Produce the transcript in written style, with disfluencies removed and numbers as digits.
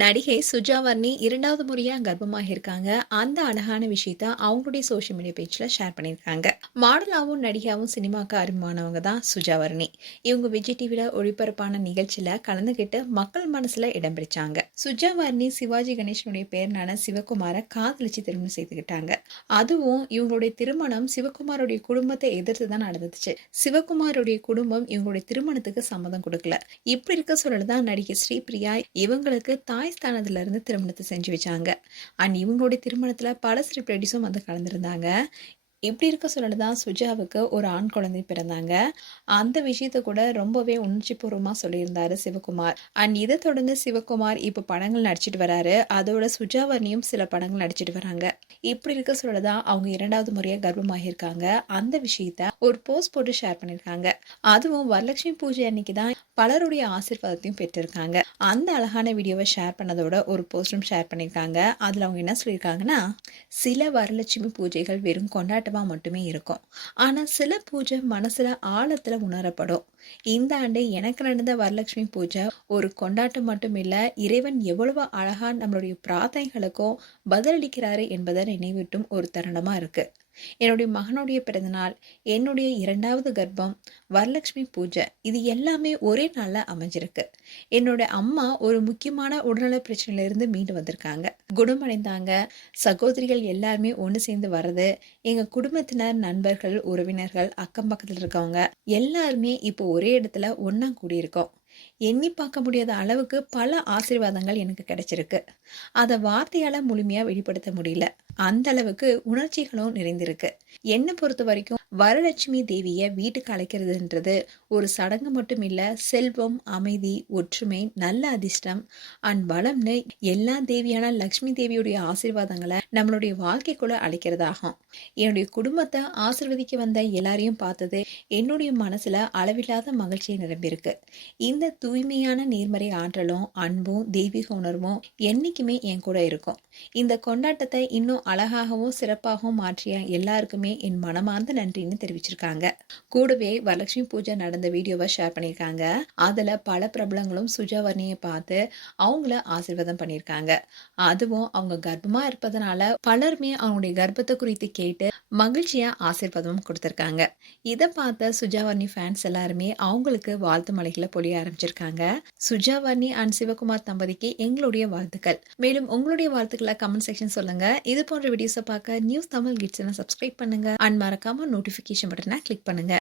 நடிகை சுஜாவர்ணி 2வது முறையா கர்ப்பமாக இருக்காங்க. அந்த அழகான விஷயத்த அவங்களுடைய சோஷியல் மீடியா பேஜ்ல ஷேர் பண்ணியிருக்காங்க. மாடலாவும், நடிகையாவும் சினிமாக்கு அறிமுகமானவங்க தான் சுஜாவர்ணி. இவங்க விஜய் டிவில ஒளிபரப்பான நிகழ்ச்சியில கலந்துகிட்டு மக்கள் மனசுல இடம் பிடிச்சாங்க. சுஜாவர்ணி சிவாஜி கணேசனுடைய பேரனான சிவகுமாரை காதலிச்சு திருமணம் செய்துக்கிட்டாங்க. அதுவும் இவங்களுடைய திருமணம் சிவகுமாருடைய குடும்பத்தை எதிர்த்து தான் நடந்துச்சு. சிவகுமாருடைய குடும்பம் இவங்களுடைய திருமணத்துக்கு சம்மதம் கொடுக்கல. இப்படி இருக்க சூழல் தான் நடிகை ஸ்ரீபிரியா இவங்களுக்கு தாய் ஸ்தானத்துல இருந்து திருமணத்தை செஞ்சு வச்சாங்க. அண்ட் இவங்களுடைய திருமணத்துல பல செலிபிரிட்டிஸும் வந்து கலந்துருந்தாங்க. இப்படி இருக்க சூழல்ல தான் சுஜாவுக்கு ஒரு ஆண் குழந்தை பிறந்தாங்க. அந்த விஷயத்த கூட ரொம்பவே உணர்ச்சிபூர்வமா சொல்லியிருந்தாரு சிவகுமார். அண்ட் இதை தொடர்ந்து சிவகுமார் இப்போ படங்கள் நடிச்சிட்டு வராரு. அதோட சுஜாவர்ணியும் சில படங்கள் நடிச்சிட்டு வராங்க. இப்படி இருக்க சூழல்ல தான் அவங்க 2வது முறையா கர்ப்பமாகியிருக்காங்க. அந்த விஷயத்த ஒரு போஸ்ட் போட்டு ஷேர் பண்ணியிருக்காங்க. அதுவும் வரலட்சுமி பூஜை அன்னைக்கு தான் பலருடைய ஆசீர்வாதத்தையும் பெற்றிருக்காங்க. அந்த அழகான வீடியோவை ஷேர் பண்ணதோட ஒரு போஸ்டும் ஷேர் பண்ணியிருக்காங்க. அதில் அவங்க என்ன சொல்லியிருக்காங்கன்னா, சில வரலட்சுமி பூஜைகள் வெறும் கொண்டாட்டமாக மட்டுமே இருக்கும். ஆனால் சில பூஜை மனசில் ஆழத்தில் உணரப்படும். இந்த ஆண்டு எனக்கு நடந்த வரலட்சுமி பூஜை ஒரு கொண்டாட்டம் மட்டும் இல்லை, இறைவன் எவ்வளவு அழகா நம்மளுடைய பிரார்த்தனைகளுக்கும் பதிலளிக்கிறாரு என்பதை நினைவூட்டும் ஒரு தருணமாக இருக்குது. என்னுடைய மகனுடைய பிறந்தநாள், என்னுடைய 2வது கர்ப்பம், வரலட்சுமி பூஜை இது எல்லாமே ஒரே நாளில் அமைஞ்சிருக்கு. என்னோட அம்மா ஒரு முக்கியமான உடல்நல பிரச்சனையிலிருந்து மீண்டு வந்திருக்காங்க, குணமடைந்தாங்க. சகோதரிகள் எல்லாருமே ஒன்று சேர்ந்து வர்றது, எங்கள் குடும்பத்தினர், நண்பர்கள், உறவினர்கள், அக்கம் பக்கத்தில் இருக்கவங்க எல்லாருமே இப்போ ஒரே இடத்துல ஒன்றா கூடியிருக்கோம். எண்ணி பார்க்க முடியாத அளவுக்கு பல ஆசீர்வாதங்கள் எனக்கு கிடைச்சிருக்கு. அதை வார்த்தையால முழுமையா வெளிப்படுத்த முடியல. அந்த அளவுக்கு உணர்ச்சிகளும் நிறைந்திருக்கு. என்னை பொறுத்த வரைக்கும் வரலட்சுமி தேவியை வீட்டுக்கு அழைக்கிறதுன்றது ஒரு சடங்கு மட்டும் இல்ல, செல்வம், அமைதி, ஒற்றுமை, நல்ல அதிர்ஷ்டம் அண்ட் வளம்னு எல்லா தேவியான லக்ஷ்மி தேவியுடைய ஆசீர்வாதங்களை நம்மளுடைய வாழ்க்கைக்குள்ள அழைக்கிறதாகும். என்னுடைய குடும்பத்தை ஆசிர்வதிக்க வந்த எல்லாரையும் பார்த்தது என்னுடைய மனசுல அளவில்லாத மகிழ்ச்சியை நிரம்பியிருக்கு. இந்த தூய்மையான நேர்மறை ஆற்றலும், அன்பும், தெய்வீக உணர்வும் என்னைக்குமே என் கூட இருக்கும். இந்த கொண்டாட்டத்தை இன்னும் அழகாகவும் சிறப்பாகவும் மாற்றிய எல்லாருக்குமே என் மனமார்ந்த நன்றின்னு தெரிவிச்சிருக்காங்க. கூடவே வரலட்சுமி பூஜை நடந்த வீடியோவை ஷேர் பண்ணியிருக்காங்க. அதுல பல பிரபலங்களும் சுஜாவர்ணியை பார்த்து அவங்கள ஆசீர்வாதம் பண்ணியிருக்காங்க. அதுவும் அவங்க கர்ப்பமா இருப்பதனால பலருமே அவங்களுடைய கர்ப்பத்தை குறித்து கேட்டு மகிழ்ச்சியா ஆசீர்வாதமும் கொடுத்திருக்காங்க. இதை பார்த்த சுஜாவர்ணி ஃபேன்ஸ் எல்லாருமே அவங்களுக்கு வாழ்த்து மலைகளை பொழிய ஆரம்பிச்சிருக்காங்க. சுஜாவர்ணி அண்ட் சிவகுமார் தம்பதிக்கு எங்களுடைய வாழ்த்துக்கள். மேலும் உங்களுடைய வாழ்த்துக்களை கமெண்ட் செக்ஷன் சொல்லுங்க. இது போன்ற வீடியோஸை பார்க்க நியூஸ் தமிழ் கிட்ஸ் சப்ஸ்கிரைப் பண்ணுங்க அண்ட் மறக்காம நோட்டிபிகேஷன் பட்டனை கிளிக் பண்ணுங்க.